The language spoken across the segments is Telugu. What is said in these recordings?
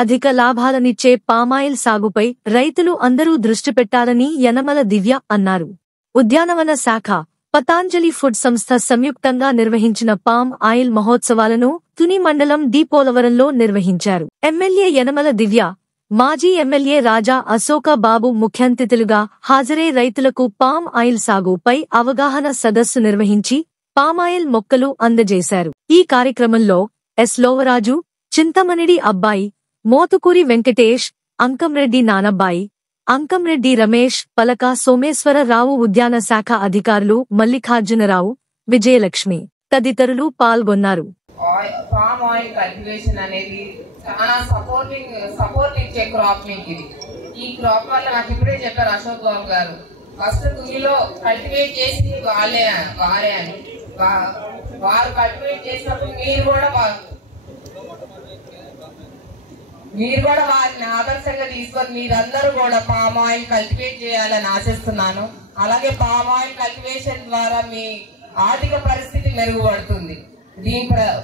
అధిక లాభాలనిచ్చే పామాయిల్ సాగుపై రైతులు అందరూ దృష్టి పెట్టాలని యనమల దివ్య అన్నారు. ఉద్యానవన శాఖ, పతాంజలి ఫుడ్ సంస్థ సంయుక్తంగా నిర్వహించిన పామ్ ఆయిల్ మహోత్సవాలను తుని మండలం డి పోలవరంలో నిర్వహించారు. ఎమ్మెల్యే యనమల దివ్య, మాజీ ఎమ్మెల్యే రాజా అశోక బాబు ముఖ్యాతిథులుగా హాజరై రైతులకు పామ్ ఆయిల్ సాగుపై అవగాహన సదస్సు నిర్వహించి పామాయిల్ మొక్కలు అందజేశారు. ఈ కార్యక్రమంలో ఎస్ లోవరాజు, చింతమనిడి అబ్బాయి, మోతుకూరి వెంకటేష్, అంకంరెడ్డి నానబ్బాయి, అంకంరెడ్డి రమేష్, పలక సోమేశ్వరరావు, ఉద్యాన శాఖ అధికారులు మల్లికార్జునరావు, విజయలక్ష్మి తదితరులు పాల్గొన్నారు. పామ్ ఆయిల్ కల్టివేషన్ అనేది చాలా సపోర్ట్ ఇచ్చే క్రాప్ మీకు ఇది. ఈ క్రాప్ వల్ల నాకు ఇప్పుడే చెప్పారు అశోక్ బాబు గారు, ఫస్ట్ తునిలో కల్టివేట్ చేసి వారే అని. వారు కల్టివేట్ చేసినప్పుడు మీరు కూడా వారిని ఆదర్శంగా తీసుకొని మీరందరూ కూడా పామ్ ఆయిల్ కల్టివేట్ చేయాలని ఆశిస్తున్నాను. అలాగే పామ్ ఆయిల్ కల్టివేషన్ ద్వారా మీ ఆర్థిక పరిస్థితి మెరుగుపడుతుంది.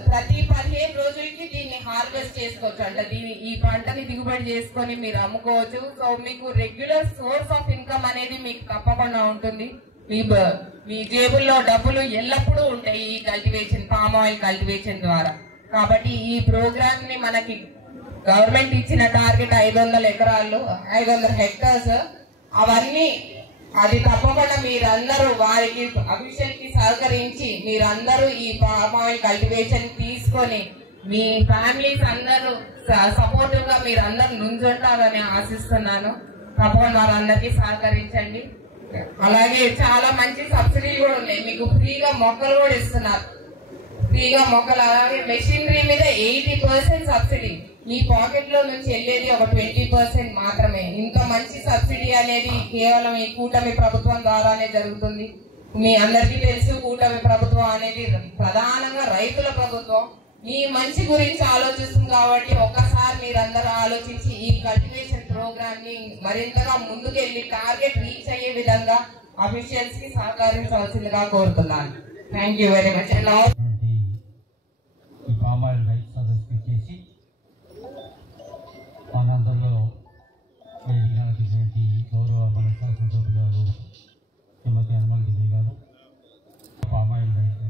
ప్రతి 15 రోజులకి దీన్ని హార్వెస్ట్ చేసుకోవచ్చు, అంటే ఈ పంటని దిగుబడి చేసుకొని మీరు అమ్ముకోవచ్చు. సో మీకు రెగ్యులర్ సోర్స్ ఆఫ్ ఇన్కమ్ అనేది మీకు తప్పకుండా ఉంటుంది. మీ జేబుల్లో డబ్బులు ఎల్లప్పుడూ ఉంటాయి ఈ కల్టివేషన్, పామ్ ఆయిల్ కల్టివేషన్ ద్వారా. కాబట్టి ఈ ప్రోగ్రామ్ ని మనకి గవర్నమెంట్ ఇచ్చిన టార్గెట్ 500 ఎకరాలు, 500 హెక్టార్స్. అవన్నీ అది తప్పకుండా మీరందరూ వారికి అఫీషియల్ కి సహకరించి మీరందరూ ఈ పామ్ ఆయిల్ కల్టివేషన్ తీసుకొని మీ ఫ్యామిలీస్ అందరూ సపోర్టివ్ గా మీరందరూ నుంచుంటారని ఆశిస్తున్నాను. తప్పకుండా వారందరికీ సహకరించండి. అలాగే చాలా మంచి సబ్సిడీలు కూడా ఉన్నాయి, మీకు ఫ్రీగా మొక్కలు కూడా ఇస్తున్నారు. ఫ్రీగా మొక్కలు, అలాగే మెషినరీ మీద 80% సబ్సిడీ. మీ పాకెట్ లో నుంచి వెళ్ళేది ఒక 20% మాత్రమే. ఇంత మంచి సబ్సిడీ అనేది కేవలం ఈ కూటమి ప్రభుత్వం ద్వారానే జరుగుతుంది. మీ అందరికీ తెలుసు, కూటమి ప్రభుత్వం అనేది ప్రధానంగా రైతుల ప్రభుత్వం. మీ మంచి గురించి ఆలోచిస్తుంది కాబట్టి ఒక్కసారి మీరందరూ ఆలోచించి ఈ కల్టివేషన్ ప్రోగ్రామ్ ని మరింతగా ముందుకెళ్లి టార్గెట్ రీచ్ అయ్యే విధంగా అఫీషియల్స్ కి సహకరించవలసిందిగా కోరుతున్నాను. Thank you very much. గౌరవ మన శాసనసభ్యులు గారు శ్రీమతి యనమల దివ్య గారు, పామాయిల్ రైతు.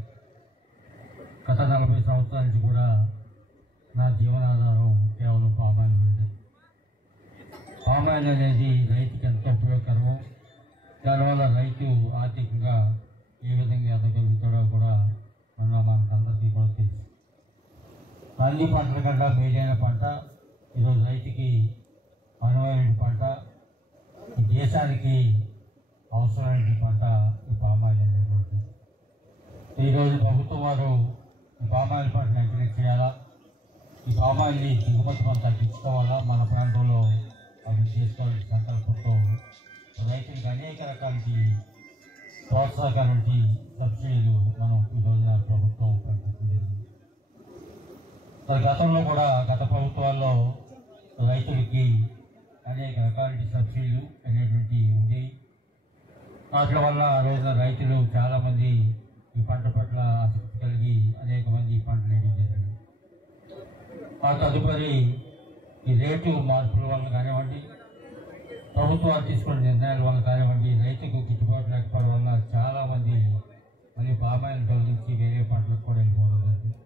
గత 40 సంవత్సరాల నుంచి కూడా నా జీవనాధారం కేవలం పామాయిల్ రైతే. పామాయిల్ అనేది రైతుకి ఎంతో ఉపయోగకరము. దానివల్ల రైతు ఆర్థికంగా ఏ విధంగా ఎదగలుగుతాడో కూడా మనకందరికీ కూడా తెలుసు. అన్ని పంటల కన్నా మేలైన పంట, ఈరోజు రైతుకి అనువైన పంట, ఈ దేశానికి అవసరమైన పంట ఈ పామాయిల్ అనేటువంటి. ఈరోజు ప్రభుత్వం వారు ఈ పామాయిల్ పంటను ఎంకరేజ్ చేయాలా, ఈ పామాయిల్ని దిగుమతి మనం తగ్గించుకోవాలా, మన ప్రాంతంలో అభివృద్ధి చేసుకోవాలని సంకల్పంతో రైతులకు అనేక రకాలకి ప్రోత్సాహకాలకి సబ్సిడీలు మనం ఈరోజున ప్రభుత్వం ప్రకటించడం జరిగింది. గతంలో కూడా గత ప్రభుత్వాల్లో రైతులకి అనేక రకాల సబ్సిడీలు అనేటువంటి ఉండేవి. వాటి వల్ల ఆ రోజున రైతులు చాలామంది ఈ పంట పట్ల ఆసక్తి కలిగి అనేక మంది ఈ పంటలు వేయడం జరిగింది. ఆ తదుపరి ఈ రేటు మార్పుల వల్ల కానివ్వండి, ప్రభుత్వాలు తీసుకున్న నిర్ణయాల వల్ల కానివ్వండి, రైతుకు గిట్టుబాటు లేకపోవడం వల్ల చాలామంది మళ్ళీ పామాయిల్ తొలగించి వేరే పంటలకు కూడా వెళ్ళిపోవడం జరిగింది.